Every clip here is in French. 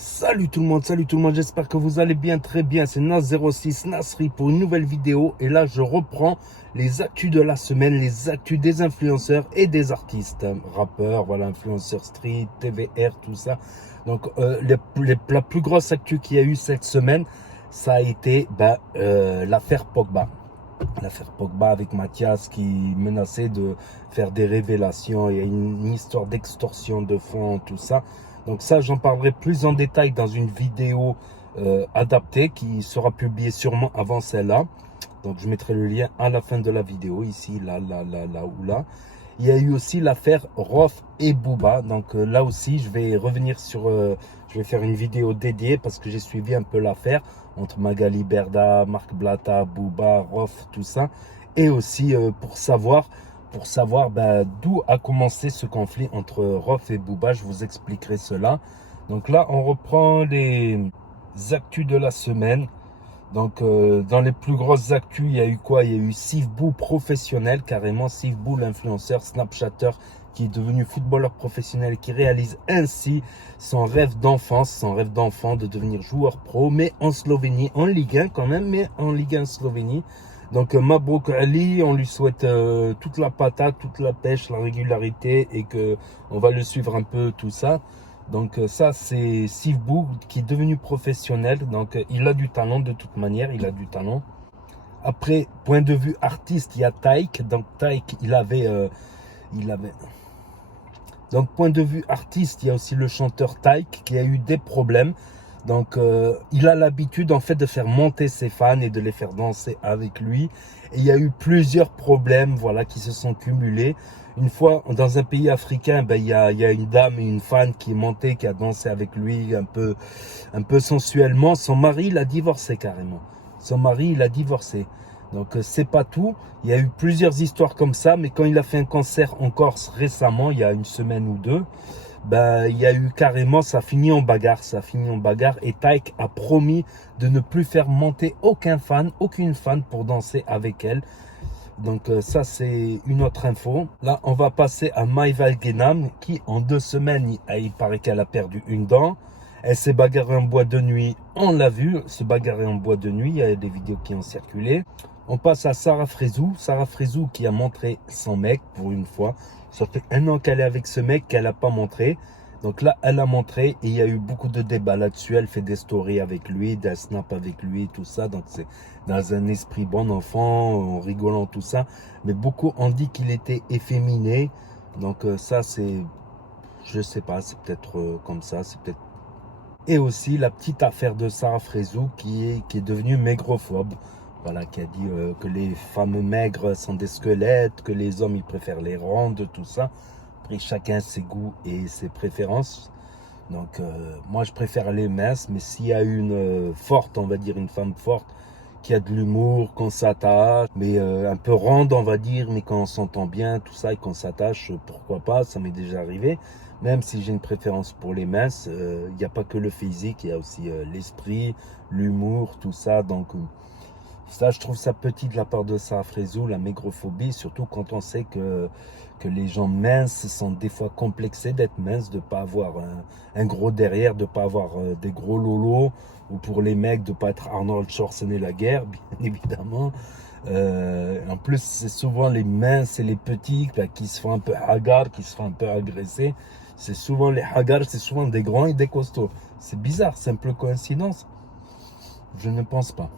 Salut tout le monde, j'espère que vous allez bien, très bien. C'est Nas06 Nasri pour une nouvelle vidéo. Et là, je reprends les actus de la semaine, les actus des influenceurs et des artistes. Rappeurs, voilà, influenceurs street, TVR, tout ça. Donc, la plus grosse actu qu'il y a eu cette semaine, ça a été l'affaire Pogba. L'affaire Pogba avec Mathias qui menaçait de faire des révélations. Il y a une histoire d'extorsion de fonds, tout ça. Donc ça, j'en parlerai plus en détail dans une vidéo adaptée qui sera publiée sûrement avant celle-là. Donc je mettrai le lien à la fin de la vidéo, ici, là ou là. Il y a eu aussi l'affaire Rof et Booba. Donc là aussi, je vais revenir sur... je vais faire une vidéo dédiée parce que j'ai suivi un peu l'affaire entre Magali Berda, Marc Blatta, Booba, Rof, tout ça. Et aussi pour savoir d'où a commencé ce conflit entre Rof et Booba. Je vous expliquerai cela. Donc là, on reprend les actus de la semaine. Donc, dans les plus grosses actus, il y a eu quoi? Il y a eu Steve Bou professionnel, carrément. Steve Bou, l'influenceur, Snapchatter, qui est devenu footballeur professionnel, qui réalise ainsi son rêve d'enfance, son rêve d'enfant de devenir joueur pro, mais en Slovénie, en Ligue 1 quand même, mais en Ligue 1 Slovénie. Donc, Mabrouk Ali, on lui souhaite toute la patate, toute la pêche, la régularité et que on va le suivre un peu, tout ça. Donc ça, c'est Steve Bou qui est devenu professionnel. Donc il a du talent de toute manière, il a du talent. Après, point de vue artiste, il y a Taïk. Donc Taïk, il avait... Donc point de vue artiste, il y a aussi le chanteur Taïk qui a eu des problèmes. Donc il a l'habitude en fait de faire monter ses fans et de les faire danser avec lui. Et il y a eu plusieurs problèmes, voilà, qui se sont cumulés. Une fois, dans un pays africain, il y a une dame et une fan qui est montée, qui a dansé avec lui un peu sensuellement. Son mari l'a divorcé carrément. Son mari, il a divorcé. Donc, c'est pas tout. Il y a eu plusieurs histoires comme ça, mais quand il a fait un concert en Corse récemment, il y a une semaine ou deux, il y a eu carrément, ça a fini en bagarre. Ça a fini en bagarre et Taïk a promis de ne plus faire monter aucune fan pour danser avec elle. Donc ça, c'est une autre info. Là, on va passer à Maïva Genam qui, en 2 semaines, il paraît qu'elle a perdu une dent. Elle s'est bagarrée en boîte de nuit. On l'a vu, se bagarrer en boîte de nuit. Il y a des vidéos qui ont circulé. On passe à Sarah Frézou. Sarah Frézou qui a montré son mec pour une fois. Ça fait 1 an qu'elle est avec ce mec qu'elle n'a pas montré. Donc là, elle a montré et il y a eu beaucoup de débats là-dessus. Elle fait des stories avec lui, des snaps avec lui, tout ça. Donc c'est dans un esprit bon enfant, en rigolant, tout ça. Mais beaucoup ont dit qu'il était efféminé. Donc ça, c'est, je sais pas, c'est peut-être comme ça, c'est peut-être. Et aussi la petite affaire de Sarah Frézou qui est devenue maigrophobe. Voilà, qui a dit que les femmes maigres sont des squelettes, que les hommes, ils préfèrent les rondes, tout ça. Après, chacun ses goûts et ses préférences. Donc, moi, je préfère les minces, mais s'il y a une forte, on va dire, une femme forte, qui a de l'humour, qu'on s'attache, mais un peu ronde, on va dire, mais quand on s'entend bien, tout ça, et qu'on s'attache, pourquoi pas, ça m'est déjà arrivé. Même si j'ai une préférence pour les minces, il n'y a pas que le physique, il y a aussi l'esprit, l'humour, tout ça. Donc, ça, je trouve ça petit de la part de Sarah Frézou, la maigrophobie, surtout quand on sait que les gens minces sont des fois complexés d'être minces, de ne pas avoir un gros derrière, de ne pas avoir des gros lolos, ou pour les mecs, de ne pas être Arnold Schwarzenegger, bien évidemment. En plus, c'est souvent les minces et les petits qui se font un peu hagards, qui se font un peu agresser. C'est souvent les hagards, c'est souvent des grands et des costauds. C'est bizarre, simple coïncidence? Je ne pense pas.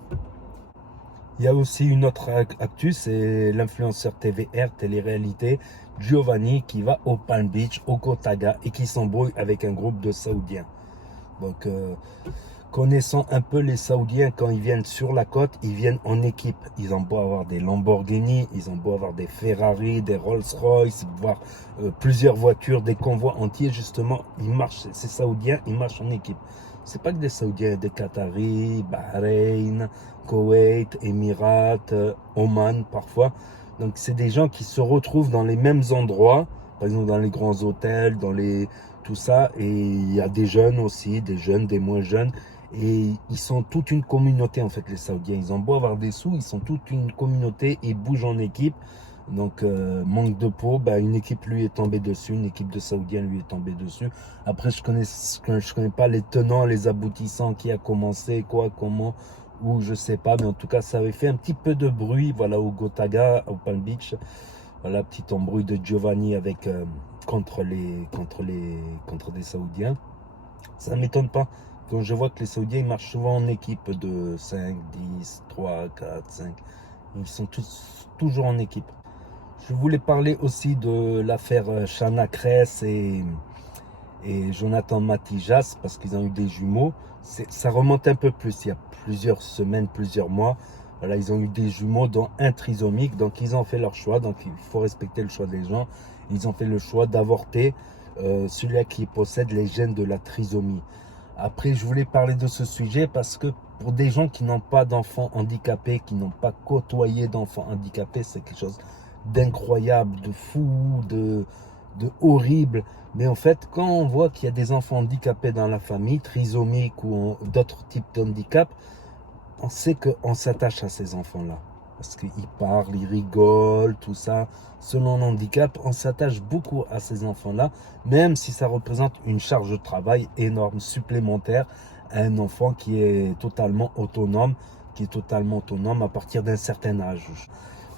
Il y a aussi une autre actu, c'est l'influenceur TVR, télé-réalité, Giovanni, qui va au Palm Beach, au Kotaga, et qui s'embrouille avec un groupe de Saoudiens. Donc, connaissant un peu les Saoudiens, quand ils viennent sur la côte, ils viennent en équipe. Ils ont beau avoir des Lamborghini, ils ont beau avoir des Ferrari, des Rolls-Royce, voire plusieurs voitures, des convois entiers, justement, ils marchent, ces Saoudiens, ils marchent en équipe. C'est pas que des Saoudiens, des Qataris, Bahreïn, Koweït, Émirats, Oman parfois. Donc c'est des gens qui se retrouvent dans les mêmes endroits, par exemple dans les grands hôtels, tout ça. Et il y a des jeunes aussi, des jeunes, des moins jeunes. Et ils sont toute une communauté en fait, les Saoudiens. Ils ont beau avoir des sous, ils sont toute une communauté et bougent en équipe. Donc, manque de peau, une équipe lui est tombée dessus, une équipe de Saoudiens lui est tombée dessus. Après, je connais pas les tenants, les aboutissants, qui a commencé, quoi, comment, ou je sais pas. Mais en tout cas, ça avait fait un petit peu de bruit, voilà, au Gotaga, au Palm Beach. Voilà, petit embrouille de Giovanni avec, contre des Saoudiens. Ça ne m'étonne pas. Quand je vois que les Saoudiens, ils marchent souvent en équipe de 5, 10, 3, 4, 5. Ils sont tous toujours en équipe. Je voulais parler aussi de l'affaire Shana Kress et Jonathan Matijas, parce qu'ils ont eu des jumeaux. Ça remonte un peu plus, il y a plusieurs semaines, plusieurs mois. Voilà, ils ont eu des jumeaux, dont un trisomique. Donc ils ont fait leur choix. Donc il faut respecter le choix des gens. Ils ont fait le choix d'avorter celui qui possède les gènes de la trisomie. Après, je voulais parler de ce sujet parce que pour des gens qui n'ont pas d'enfants handicapés, qui n'ont pas côtoyé d'enfants handicapés, c'est quelque chose d'incroyable, de fou, de horrible. Mais en fait, quand on voit qu'il y a des enfants handicapés dans la famille, trisomiques ou d'autres types de handicap, on sait qu'on s'attache à ces enfants-là. Parce qu'ils parlent, ils rigolent, tout ça. Selon l'handicap, on s'attache beaucoup à ces enfants-là, même si ça représente une charge de travail énorme, supplémentaire, à un enfant qui est totalement autonome, à partir d'un certain âge.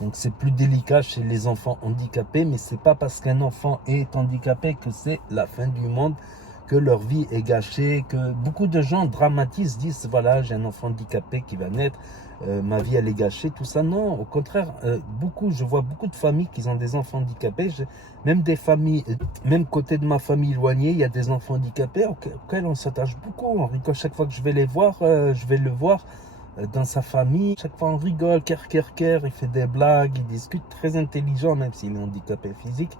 Donc c'est plus délicat chez les enfants handicapés, mais c'est pas parce qu'un enfant est handicapé que c'est la fin du monde, que leur vie est gâchée, que beaucoup de gens dramatisent, disent voilà, j'ai un enfant handicapé qui va naître, ma vie elle est gâchée, tout ça. Non, au contraire, je vois beaucoup de familles qui ont des enfants handicapés, même des familles, même côté de ma famille éloignée, il y a des enfants handicapés auxquels on s'attache beaucoup. On rigole chaque fois que je vais les voir, je vais le voir dans sa famille. Chaque fois on rigole, il fait des blagues, il discute, très intelligent même s'il est handicapé physique.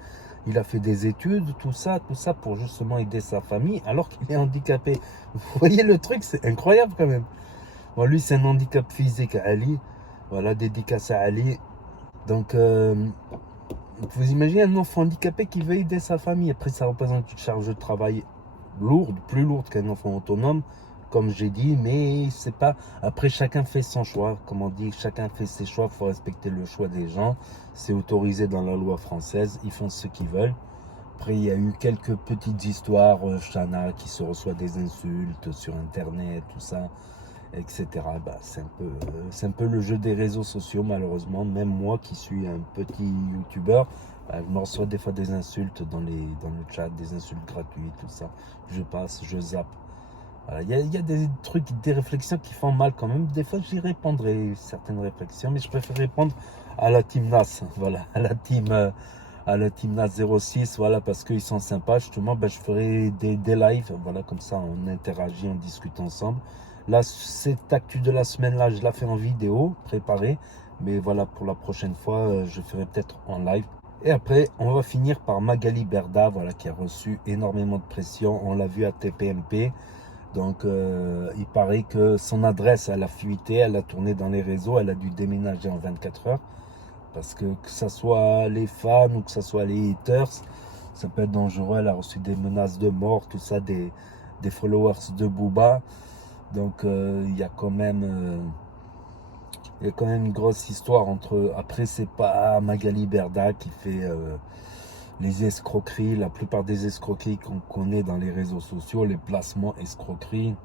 Il a fait des études, tout ça pour justement aider sa famille alors qu'il est handicapé. Vous voyez le truc, c'est incroyable quand même. Bon, lui c'est un handicap physique, Ali. Voilà, dédicace à Ali. Donc vous imaginez un enfant handicapé qui veut aider sa famille. Après ça représente une charge de travail lourde, plus lourde qu'un enfant autonome, comme j'ai dit, mais c'est pas. Après, chacun fait son choix. Comme on dit, chacun fait ses choix. Il faut respecter le choix des gens. C'est autorisé dans la loi française. Ils font ce qu'ils veulent. Après, il y a eu quelques petites histoires. Shana qui se reçoit des insultes sur Internet, tout ça, etc. C'est un peu le jeu des réseaux sociaux, malheureusement. Même moi qui suis un petit youtubeur, je me reçois des fois des insultes dans le chat, des insultes gratuites, tout ça. Je passe, je zappe. Voilà, il y a des trucs, des réflexions qui font mal quand même. Des fois, j'y répondrai certaines réflexions, mais je préfère répondre à la team NAS. Voilà, à la team NAS 06, voilà, parce qu'ils sont sympas. Justement, je ferai des lives, voilà, comme ça, on interagit, on discute ensemble. Là, cette actu de la semaine, là, je la fais en vidéo, préparée. Mais voilà, pour la prochaine fois, je ferai peut-être en live. Et après, on va finir par Magali Berda, voilà, qui a reçu énormément de pression. On l'a vu à TPMP. Donc, il paraît que son adresse, elle a fuité, elle a tourné dans les réseaux, elle a dû déménager en 24 heures. Parce que ce soit les fans ou que ce soit les haters, ça peut être dangereux. Elle a reçu des menaces de mort, tout ça, des followers de Booba. Donc, il y a quand même une grosse histoire entre. Après, c'est pas Magali Berda qui fait les escroqueries, la plupart des escroqueries qu'on connaît dans les réseaux sociaux, les placements escroqueries,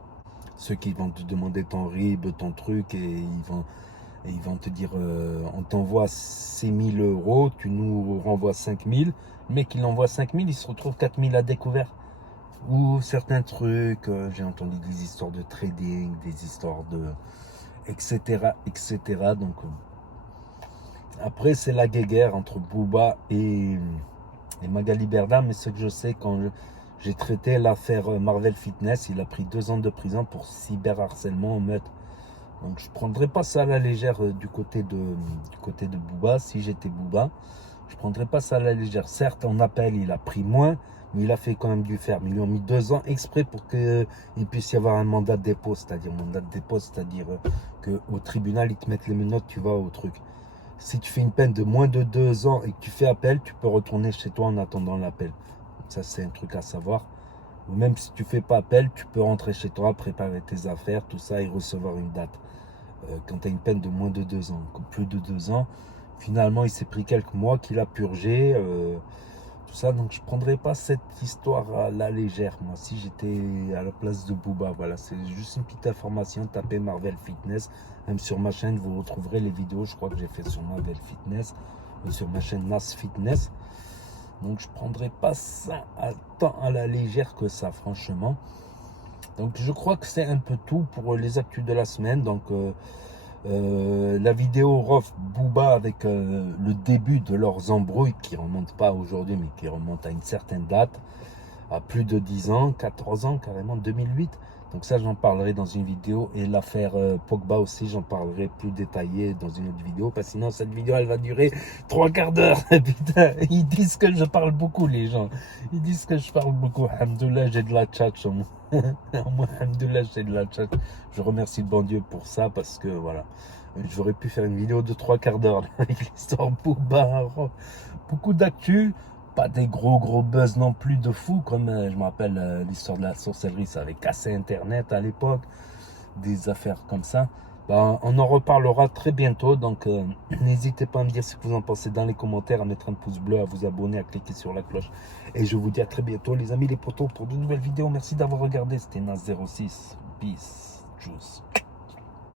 ceux qui vont te demander ton RIB, ton truc, et ils vont te dire on t'envoie 6 000 euros, tu nous renvoies 5 000, mais qu'il envoie 5 000, il se retrouve 4 000 à découvert. Ou certains trucs, j'ai entendu des histoires de trading, des histoires de etc. Donc après c'est la guéguerre entre Booba et Magali Berda, mais ce que je sais, quand j'ai traité l'affaire Marvel Fitness, il a pris 2 ans de prison pour cyberharcèlement au meurtre. Donc je ne prendrais pas ça à la légère du côté de Booba. Si j'étais Booba, je ne prendrais pas ça à la légère. Certes, en appel, il a pris moins, mais il a fait quand même du ferme. Ils lui ont mis 2 ans exprès pour qu'il puisse y avoir un mandat de dépôt, c'est-à-dire qu'au tribunal, ils te mettent les menottes, tu vas au truc. Si tu fais une peine de moins de 2 ans et que tu fais appel, tu peux retourner chez toi en attendant l'appel. Ça, c'est un truc à savoir. Ou même si tu fais pas appel, tu peux rentrer chez toi, préparer tes affaires, tout ça, et recevoir une date. Quand tu as une peine de moins de 2 ans, plus de 2 ans, Finalement, il s'est pris quelques mois qu'il a purgé. Tout ça, donc je prendrais pas cette histoire à la légère, moi, si j'étais à la place de Booba. Voilà, c'est juste une petite information. Tapez Marvel Fitness, même sur ma chaîne vous retrouverez les vidéos, je crois que j'ai fait sur Marvel Fitness, sur ma chaîne Nas Fitness. Donc je prendrais pas ça tant à la légère que ça, franchement. Donc je crois que c'est un peu tout pour les actus de la semaine. Donc la vidéo Rof Booba avec le début de leurs embrouilles qui ne remonte pas aujourd'hui mais qui remonte à une certaine date, à plus de 10 ans, 14 ans carrément, 2008. Donc ça j'en parlerai dans une vidéo, et l'affaire Pogba aussi j'en parlerai plus détaillé dans une autre vidéo, parce que sinon cette vidéo elle va durer 3/4 d'heure. Putain, ils disent que je parle beaucoup, les gens, ils disent que je parle beaucoup. Alhamdoulilah, j'ai de la tchatch au moins. Moi, alhamdoulilah, j'ai de la tchatch. Je remercie le bon Dieu pour ça, parce que voilà, j'aurais pu faire une vidéo de 3/4 d'heure avec l'histoire Booba, beaucoup d'actu. Pas des gros buzz non plus de fou, comme je me rappelle l'histoire de la sorcellerie, ça avait cassé internet à l'époque, des affaires comme ça. Ben, on en reparlera très bientôt, donc n'hésitez pas à me dire ce que vous en pensez dans les commentaires, à mettre un pouce bleu, à vous abonner, à cliquer sur la cloche, et je vous dis à très bientôt les amis, les potos, pour de nouvelles vidéos. Merci d'avoir regardé, c'était Nas06, peace, juice.